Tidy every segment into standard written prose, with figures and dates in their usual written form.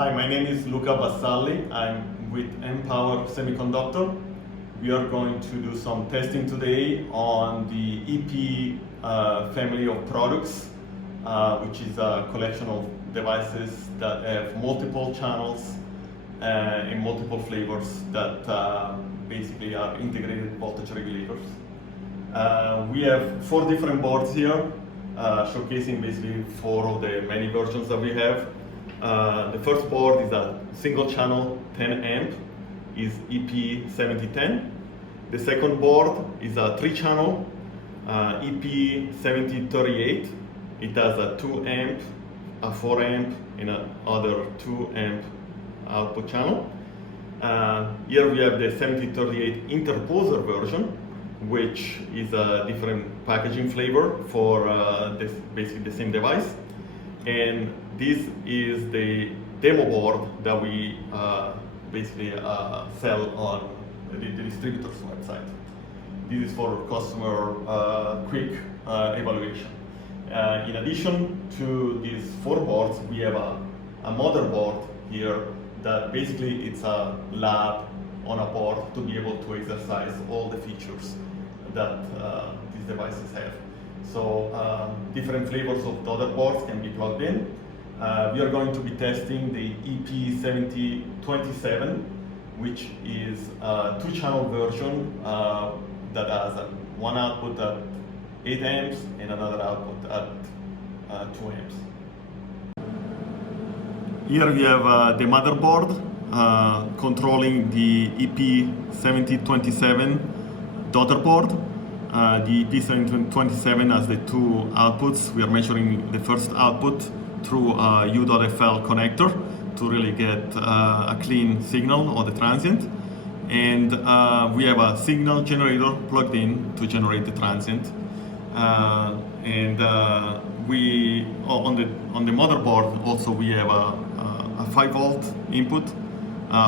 Hi, my name is Luca Vassalli. I'm with Empower Semiconductor. We are going to do some testing today on the EP family of products, which is a collection of devices that have multiple channels in multiple flavors that basically are integrated voltage regulators. We have 4 different boards here, showcasing basically 4 of the many versions that we have. The first board is a single channel 10 amp, is EP7010. The second board is a 3 channel EP7038. It has a 2 amp, a 4 amp, and another 2 amp output channel. Here we have the 7038 interposer version, which is a different packaging flavor for basically the same device. And this is the demo board that we basically sell on the distributor's website. This is for customer quick evaluation. In addition to these 4 boards, we have a motherboard here that basically it's a lab on a board to be able to exercise all the features that these devices have. So different flavors of the other boards can be plugged in. We are going to be testing the EP7027, which is a 2-channel version that has one output at 8 amps and another output at 2 amps. Here we have the motherboard controlling the EP7027 daughter board. The EP7027 has the 2 outputs. We are measuring the first output through a U.FL connector to really get a clean signal on the transient. And we have a signal generator plugged in to generate the transient. We on the motherboard also we have a 5 volt input.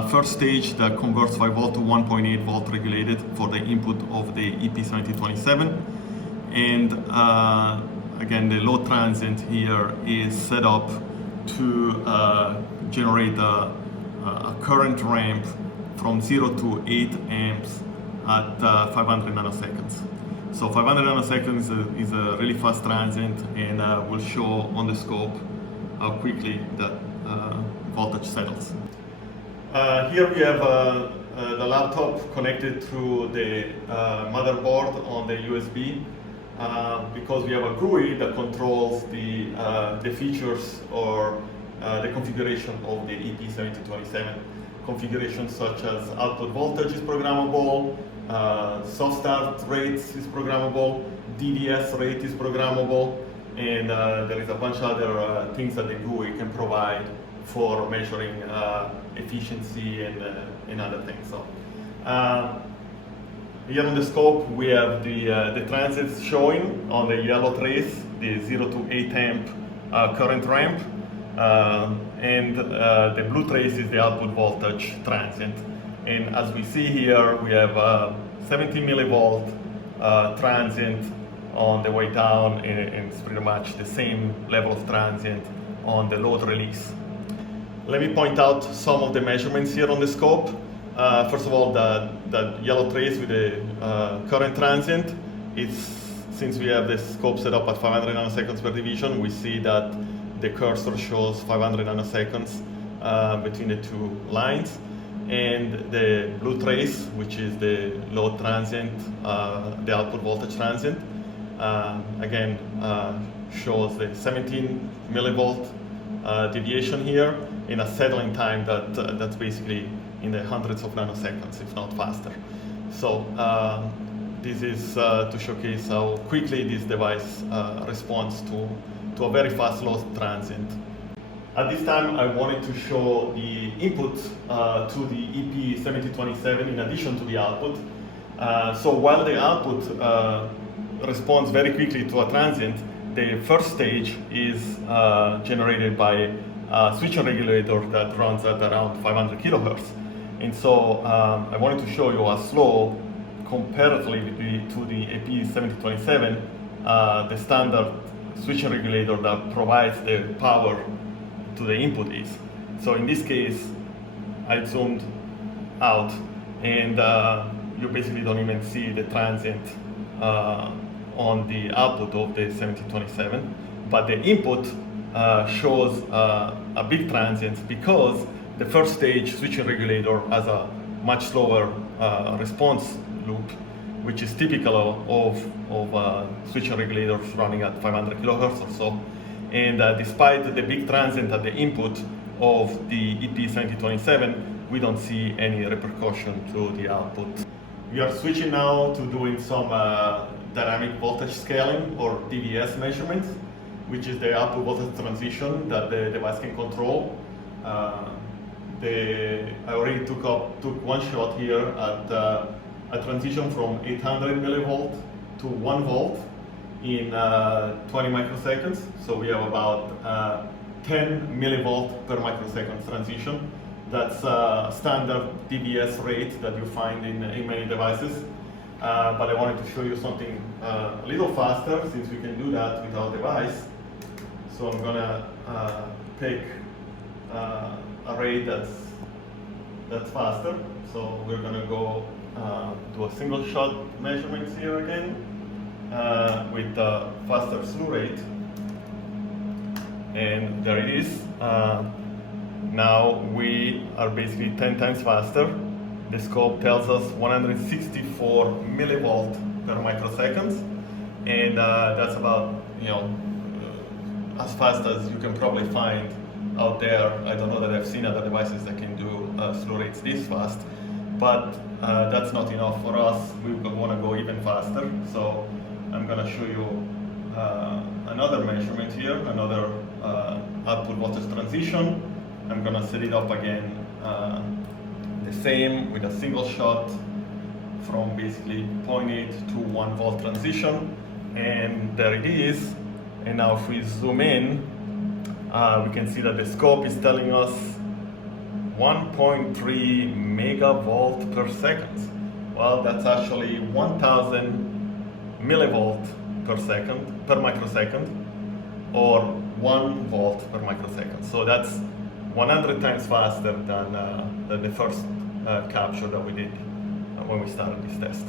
First stage that converts 5 volt to 1.8 volt regulated for the input of the EP7027. And again, the load transient here is set up to generate a current ramp from 0 to 8 amps at 500 nanoseconds. So 500 nanoseconds is a really fast transient, and we'll show on the scope how quickly that voltage settles. Here we have the laptop connected through the motherboard on the USB because we have a GUI that controls the features or the configuration of the EP7027. Configurations such as output voltage is programmable, soft start rates is programmable, DDS rate is programmable, and there is a bunch of other things that the GUI can provide for measuring efficiency and other things. So here on the scope we have the transients showing on the yellow trace, the 0 to 8 amp current ramp, and the blue trace is the output voltage transient. And as we see here, we have 70 millivolt transient on the way down, and it's pretty much the same level of transient on the load release. Let me point out some of the measurements here on the scope. First of all, the yellow trace with the current transient, since we have the scope set up at 500 nanoseconds per division, we see that the cursor shows 500 nanoseconds between the 2 lines. And the blue trace, which is the load transient, the output voltage transient, again shows the 17 millivolt deviation here in a settling time that's basically in the hundreds of nanoseconds, if not faster. So this is to showcase how quickly this device responds to a very fast load transient. At this time, I wanted to show the input to the EP7027 in addition to the output. So while the output responds very quickly to a transient, the first stage is generated by a switching regulator that runs at around 500 kilohertz. And so I wanted to show you how slow, comparatively to the EP7027, the standard switching regulator that provides the power to the input is. So in this case, I zoomed out, and you basically don't even see the transient on the output of the 7027, but the input shows a big transient because the first stage switching regulator has a much slower response loop, which is typical of switching regulators running at 500 kilohertz or so. And despite the big transient at the input of the EP7027, we don't see any repercussion to the output. We are switching now to doing some dynamic voltage scaling or DVS measurements, which is the output voltage transition that the device can control. I already took one shot here at a transition from 800 millivolt to 1 volt in 20 microseconds. So we have about 10 millivolt per microsecond transition. That's a standard DVS rate that you find in many devices. But I wanted to show you something a little faster, since we can do that with our device. So I'm gonna pick a rate that's faster. So we're gonna go do a single shot measurements here again with a faster slew rate. And there it is. Now we are basically 10 times faster. The scope tells us 164 millivolt per microsecond, and that's about, as fast as you can probably find out there. I don't know that I've seen other devices that can do slew rates this fast, but that's not enough for us. We want to go even faster. So I'm going to show you another measurement here, another output voltage transition. I'm going to set it up again the same with a single shot from basically 0.8 to 1 volt transition, and there it is. And now if we zoom in, we can see that the scope is telling us 1.3 megavolt per second. Well, that's actually 1000 millivolt per microsecond, or 1 volt per microsecond. So that's 100 times faster than the first capture that we did when we started this test.